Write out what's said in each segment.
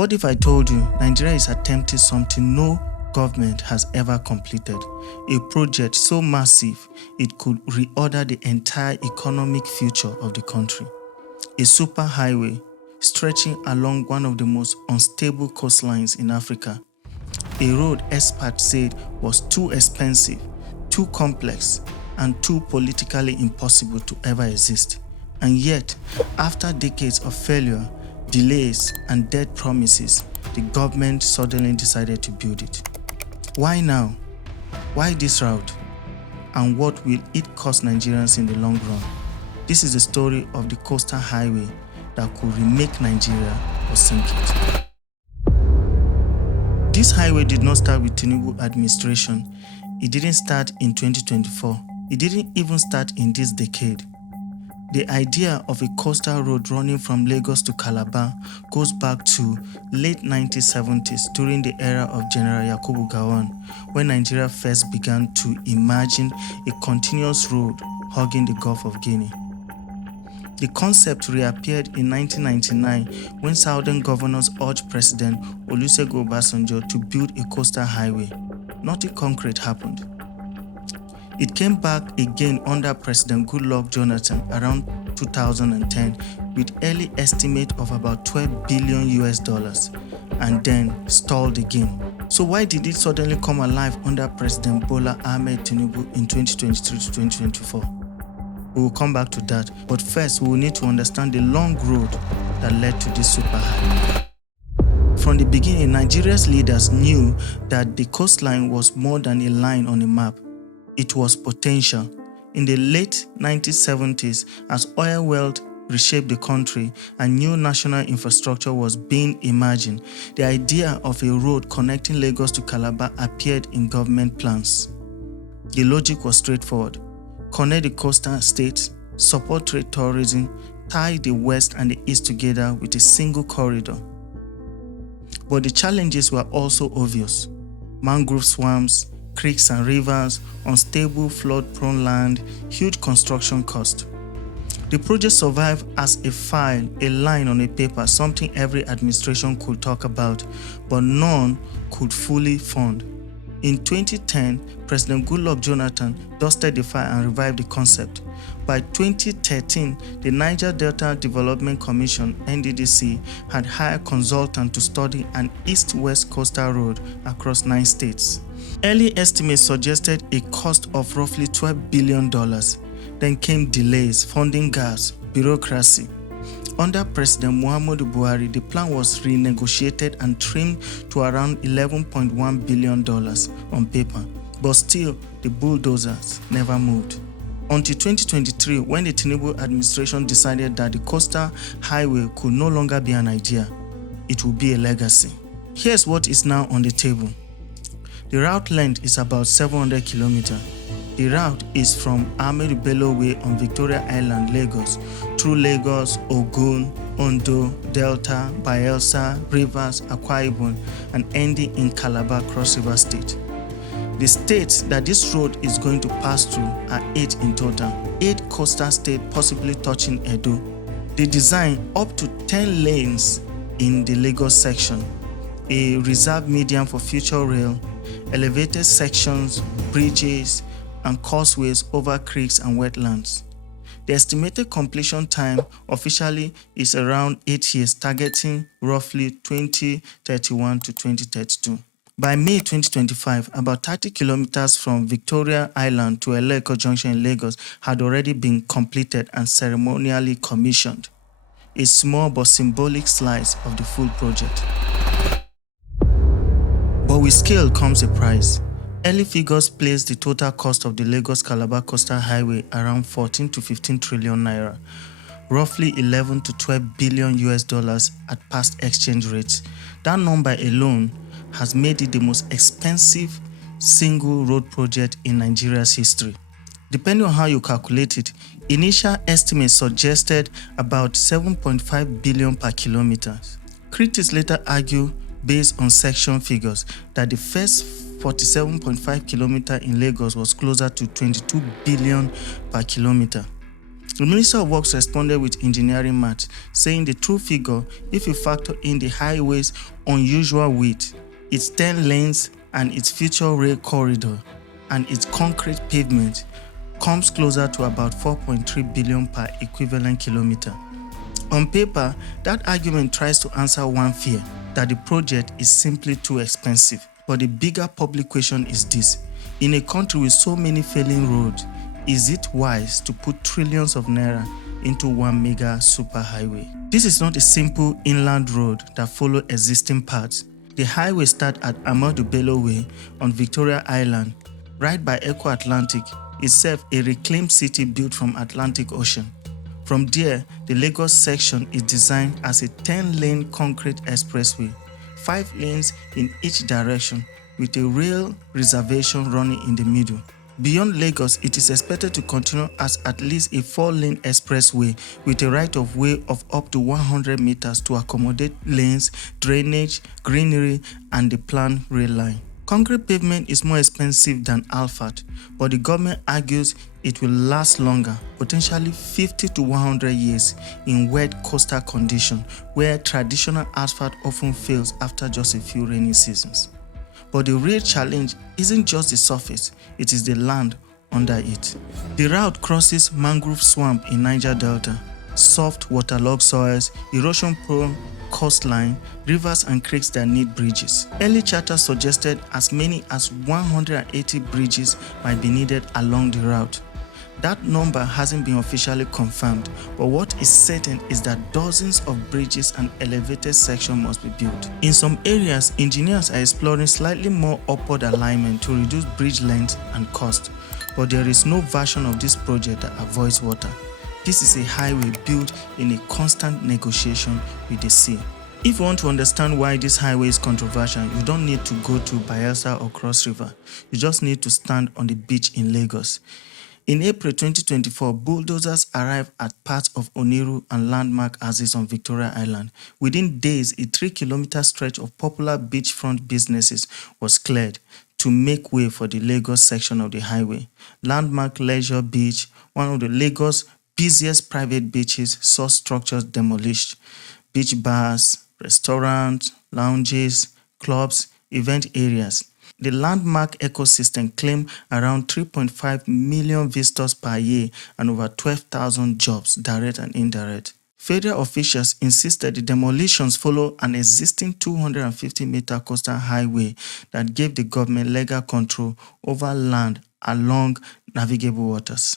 What if I told you Nigeria is attempting something no government has ever completed? A project so massive it could reorder the entire economic future of the country. A superhighway stretching along one of the most unstable coastlines in Africa. A road experts said was too expensive, too complex, and too politically impossible to ever exist. And yet, after decades of failure, delays, and dead promises, the government suddenly decided to build it. Why now? Why this route? And what will it cost Nigerians in the long run? This is the story of the coastal highway that could remake Nigeria or sink it. This highway did not start with Tinubu administration. It didn't start in 2024. It didn't even start in this decade. The idea of a coastal road running from Lagos to Calabar goes back to late 1970s during the era of General Yakubu Gowon, when Nigeria first began to imagine a continuous road hugging the Gulf of Guinea. The concept reappeared in 1999 when Southern governors urged President Olusegun Obasanjo to build a coastal highway. Nothing concrete happened. It came back again under President Goodluck Jonathan around 2010 with early estimate of about $12 billion and then stalled again. So why did it suddenly come alive under President Bola Ahmed Tinubu in 2023 to 2024? We will come back to that, but first we will need to understand the long road that led to this superhighway. From the beginning, Nigeria's leaders knew that the coastline was more than a line on a map. It was potential. In the late 1970s, as oil wealth reshaped the country and new national infrastructure was being imagined, the idea of a road connecting Lagos to Calabar appeared in government plans. The logic was straightforward. Connect the coastal states, support trade tourism, tie the west and the east together with a single corridor. But the challenges were also obvious. Mangrove swamps, creeks and rivers, unstable flood-prone land, huge construction cost. The project survived as a file, a line on a paper, something every administration could talk about, but none could fully fund. In 2010, President Goodluck Jonathan dusted the file and revived the concept. By 2013, the Niger Delta Development Commission (NDDC) had hired consultants to study an east-west coastal road across 9 states. Early estimates suggested a cost of roughly $12 billion. Then came delays, funding gaps, bureaucracy. Under President Muhammadu Buhari, the plan was renegotiated and trimmed to around $11.1 billion on paper, but still the bulldozers never moved. Until 2023, when the Tinubu administration decided that the coastal highway could no longer be an idea, it would be a legacy. Here's what is now on the table. The route length is about 700 kilometers. The route is from Ahmedu Bello Way on Victoria Island, Lagos, through Lagos, Ogun, Ondo, Delta, Bayelsa, Rivers, Akwa Ibom, and ending in Calabar, Cross River State. The states that this road is going to pass through are 8 in total, 8 coastal states possibly touching Edo. They design up to 10 lanes in the Lagos section, a reserved median for future rail, elevated sections, bridges, and causeways over creeks and wetlands. The estimated completion time officially is around 8 years, targeting roughly 2031 to 2032. By May 2025, about 30 kilometers from Victoria Island to Eleko Junction in Lagos had already been completed and ceremonially commissioned, a small but symbolic slice of the full project. But with scale comes a price. Early figures place the total cost of the Lagos-Calabar Coastal Highway around 14 to 15 trillion naira, roughly 11 to 12 billion US dollars at past exchange rates. That number alone has made it the most expensive single road project in Nigeria's history. Depending on how you calculate it, initial estimates suggested about 7.5 billion per kilometer. Critics later argue, based on section figures, that the first 47.5 kilometers in Lagos was closer to 22 billion per kilometer. The Minister of Works responded with engineering math, saying the true figure, if you factor in the highway's unusual width, its 10 lanes and its future rail corridor, and its concrete pavement, comes closer to about 4.3 billion per equivalent kilometer. On paper, that argument tries to answer one fear, that the project is simply too expensive. But the bigger public question is this: in a country with so many failing roads, is it wise to put trillions of naira into one mega superhighway? This is not a simple inland road that follows existing paths. The highway starts at Ahmadu Bello Way on Victoria Island, right by Eco Atlantic, itself a reclaimed city built from Atlantic Ocean. From there, the Lagos section is designed as a 10-lane concrete expressway, 5 lanes in each direction, with a rail reservation running in the middle. Beyond Lagos, it is expected to continue as at least a 4-lane expressway with a right-of-way of up to 100 meters to accommodate lanes, drainage, greenery, and the planned rail line. Concrete pavement is more expensive than asphalt, but the government argues it will last longer, potentially 50 to 100 years in wet coastal conditions where traditional asphalt often fails after just a few rainy seasons. But the real challenge isn't just the surface, it is the land under it. The route crosses mangrove swamp in Niger Delta, soft waterlogged soils, erosion-prone coastline, rivers and creeks that need bridges. Early charters suggested as many as 180 bridges might be needed along the route. That number hasn't been officially confirmed, but what is certain is that dozens of bridges and elevated sections must be built. In some areas, engineers are exploring slightly more upward alignment to reduce bridge length and cost, but there is no version of this project that avoids water. This is a highway built in a constant negotiation with the sea. If you want to understand why this highway is controversial, you don't need to go to Bayelsa or Cross River. You just need to stand on the beach in Lagos. In April 2024, bulldozers arrived at parts of Oniru and landmark houses on Victoria Island. Within days, a 3-kilometer stretch of popular beachfront businesses was cleared to make way for the Lagos section of the highway. Landmark Leisure Beach, one of the Lagos' busiest private beaches, saw structures demolished. Beach bars, restaurants, lounges, clubs, event areas. The landmark ecosystem claimed around 3.5 million visitors per year and over 12,000 jobs, direct and indirect. Federal officials insisted the demolitions follow an existing 250-meter coastal highway that gave the government legal control over land along navigable waters.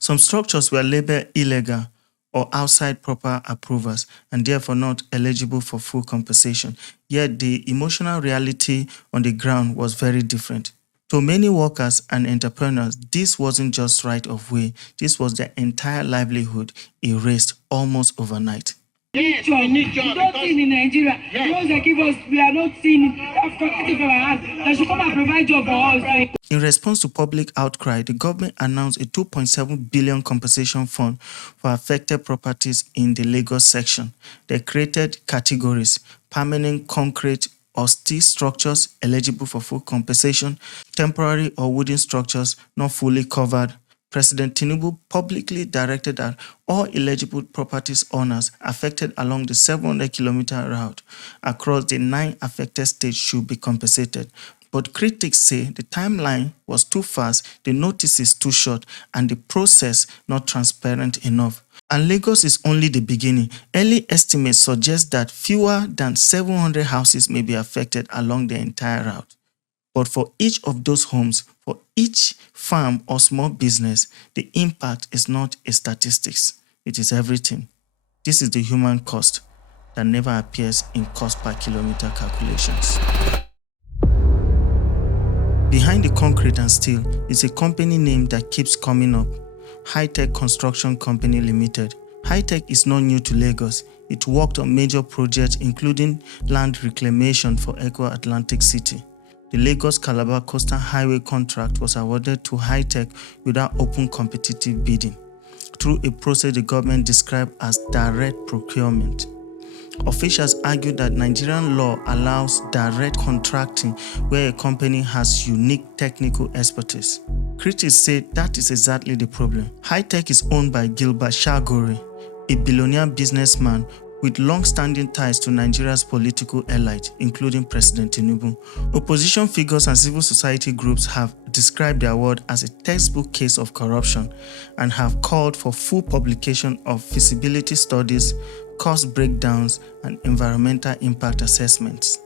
Some structures were labeled illegal or outside proper approvals and therefore not eligible for full compensation. Yet the emotional reality on the ground was very different. To many workers and entrepreneurs, this wasn't just right of way, this was their entire livelihood erased almost overnight. We don't see in Nigeria. Those that give us, we are not seeing it. Have collected from our hands. They should come and provide job for us. In response to public outcry, the government announced a 2.7 billion compensation fund for affected properties in the Lagos section. They created categories: permanent concrete or steel structures eligible for full compensation, temporary or wooden structures not fully covered. President Tinubu publicly directed that all eligible properties owners affected along the 700-kilometer route across the 9 affected states should be compensated. But critics say the timeline was too fast, the notices too short, and the process not transparent enough. And Lagos is only the beginning. Early estimates suggest that fewer than 700 houses may be affected along the entire route. But for each of those homes, for each farm or small business, the impact is not a statistics. It is everything. This is the human cost that never appears in cost per kilometer calculations. Behind the concrete and steel is a company name that keeps coming up: High-Tech Construction Company Limited. High-Tech is not new to Lagos. It worked on major projects including land reclamation for Eco Atlantic City. The Lagos Calabar Coastal Highway contract was awarded to High-Tech without open competitive bidding, through a process the government described as direct procurement. Officials argued that Nigerian law allows direct contracting where a company has unique technical expertise. Critics say that is exactly the problem. High-tech is owned by Gilbert Shagori, a billionaire businessman with long-standing ties to Nigeria's political elite, including President Tinubu. Opposition figures and civil society groups have described the award as a textbook case of corruption and have called for full publication of feasibility studies, cost breakdowns, and environmental impact assessments.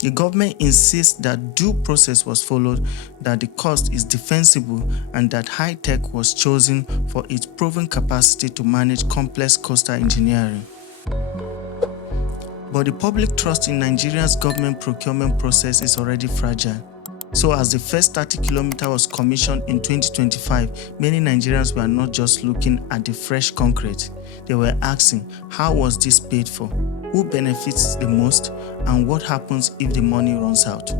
The government insists that due process was followed, that the cost is defensible, and that high-tech was chosen for its proven capacity to manage complex coastal engineering. But the public trust in Nigeria's government procurement process is already fragile. So as the first 30 km was commissioned in 2025, many Nigerians were not just looking at the fresh concrete. They were asking, how was this paid for? Who benefits the most? And what happens if the money runs out?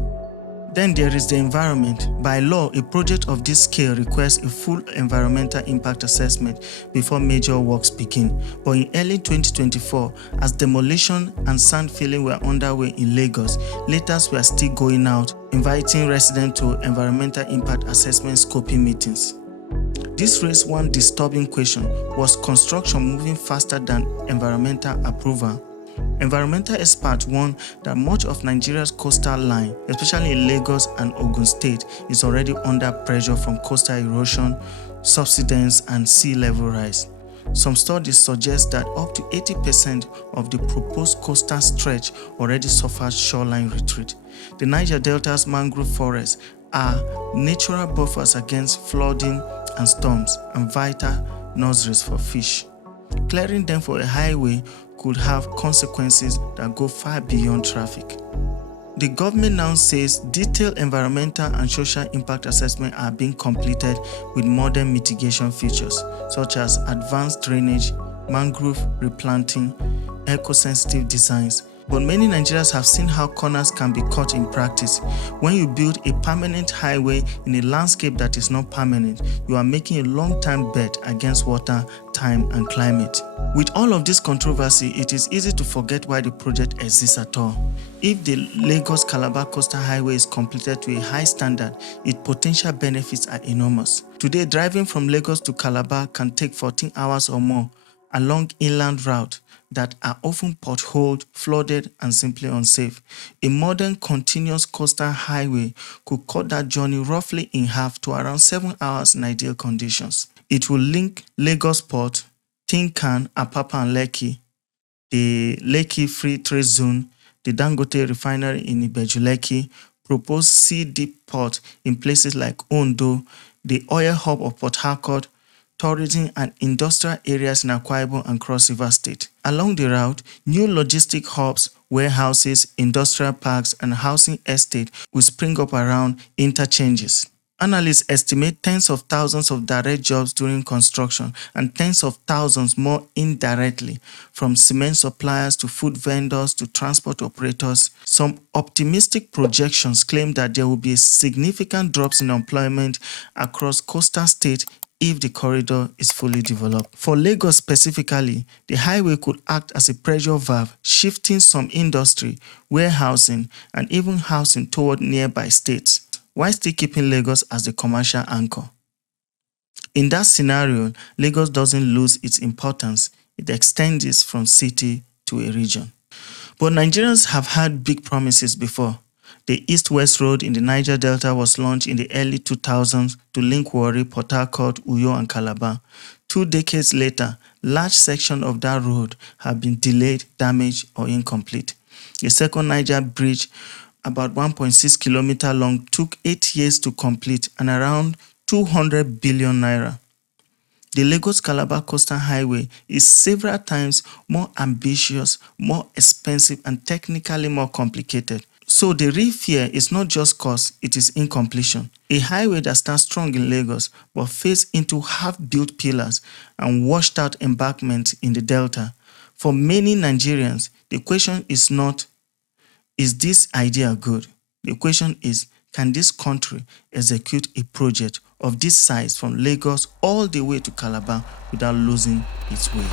Then there is the environment. By law, a project of this scale requires a full environmental impact assessment before major works begin. But in early 2024, as demolition and sand filling were underway in Lagos, letters were still going out, inviting residents to environmental impact assessment scoping meetings. This raised one disturbing question: was construction moving faster than environmental approval? Environmental experts warn that much of Nigeria's coastal line, especially in Lagos and Ogun State, is already under pressure from coastal erosion, subsidence, and sea level rise. Some studies suggest that up to 80% of the proposed coastal stretch already suffers shoreline retreat. The Niger Delta's mangrove forests are natural buffers against flooding and storms and vital nurseries for fish. Clearing them for a highway could have consequences that go far beyond traffic. The government now says detailed environmental and social impact assessments are being completed with modern mitigation features such as advanced drainage, mangrove replanting, eco-sensitive designs. But many Nigerians have seen how corners can be cut in practice. When you build a permanent highway in a landscape that is not permanent, you are making a long-term bet against water, time, and climate. With all of this controversy, it is easy to forget why the project exists at all. If the Lagos-Calabar Coastal Highway is completed to a high standard, its potential benefits are enormous. Today, driving from Lagos to Calabar can take 14 hours or more along inland route that are often potholed, flooded, and simply unsafe. A modern continuous coastal highway could cut that journey roughly in half to around 7 hours in ideal conditions. It will link Lagos Port, Tinkan, Apapa, and Lekki, the Lekki Free Trade Zone, the Dangote Refinery in Ibeju-Lekki, proposed sea deep port in places like Ondo, the oil hub of Port Harcourt, tourism and industrial areas in Akwa Ibom and Cross River State. Along the route, new logistic hubs, warehouses, industrial parks, and housing estates will spring up around interchanges. Analysts estimate tens of thousands of direct jobs during construction and tens of thousands more indirectly, from cement suppliers to food vendors to transport operators. Some optimistic projections claim that there will be significant drops in employment across coastal states if the corridor is fully developed. For Lagos specifically, the highway could act as a pressure valve, shifting some industry, warehousing, and even housing toward nearby states, while still keeping Lagos as the commercial anchor. In that scenario, Lagos doesn't lose its importance, it extends it from city to a region. But Nigerians have had big promises before. The East-West Road in the Niger Delta was launched in the early 2000s to link Warri, Port Harcourt, Uyo, and Calabar. 2 decades later, large sections of that road have been delayed, damaged, or incomplete. The second Niger Bridge, about 1.6 kilometers long, took 8 years to complete and around 200 billion naira. The Lagos-Calabar Coastal Highway is several times more ambitious, more expensive, and technically more complicated. So the real fear is not just cost, it is incompletion. A highway that stands strong in Lagos but fades into half-built pillars and washed-out embankments in the Delta. For many Nigerians, the question is not, is this idea good? The question is, can this country execute a project of this size from Lagos all the way to Calabar without losing its way?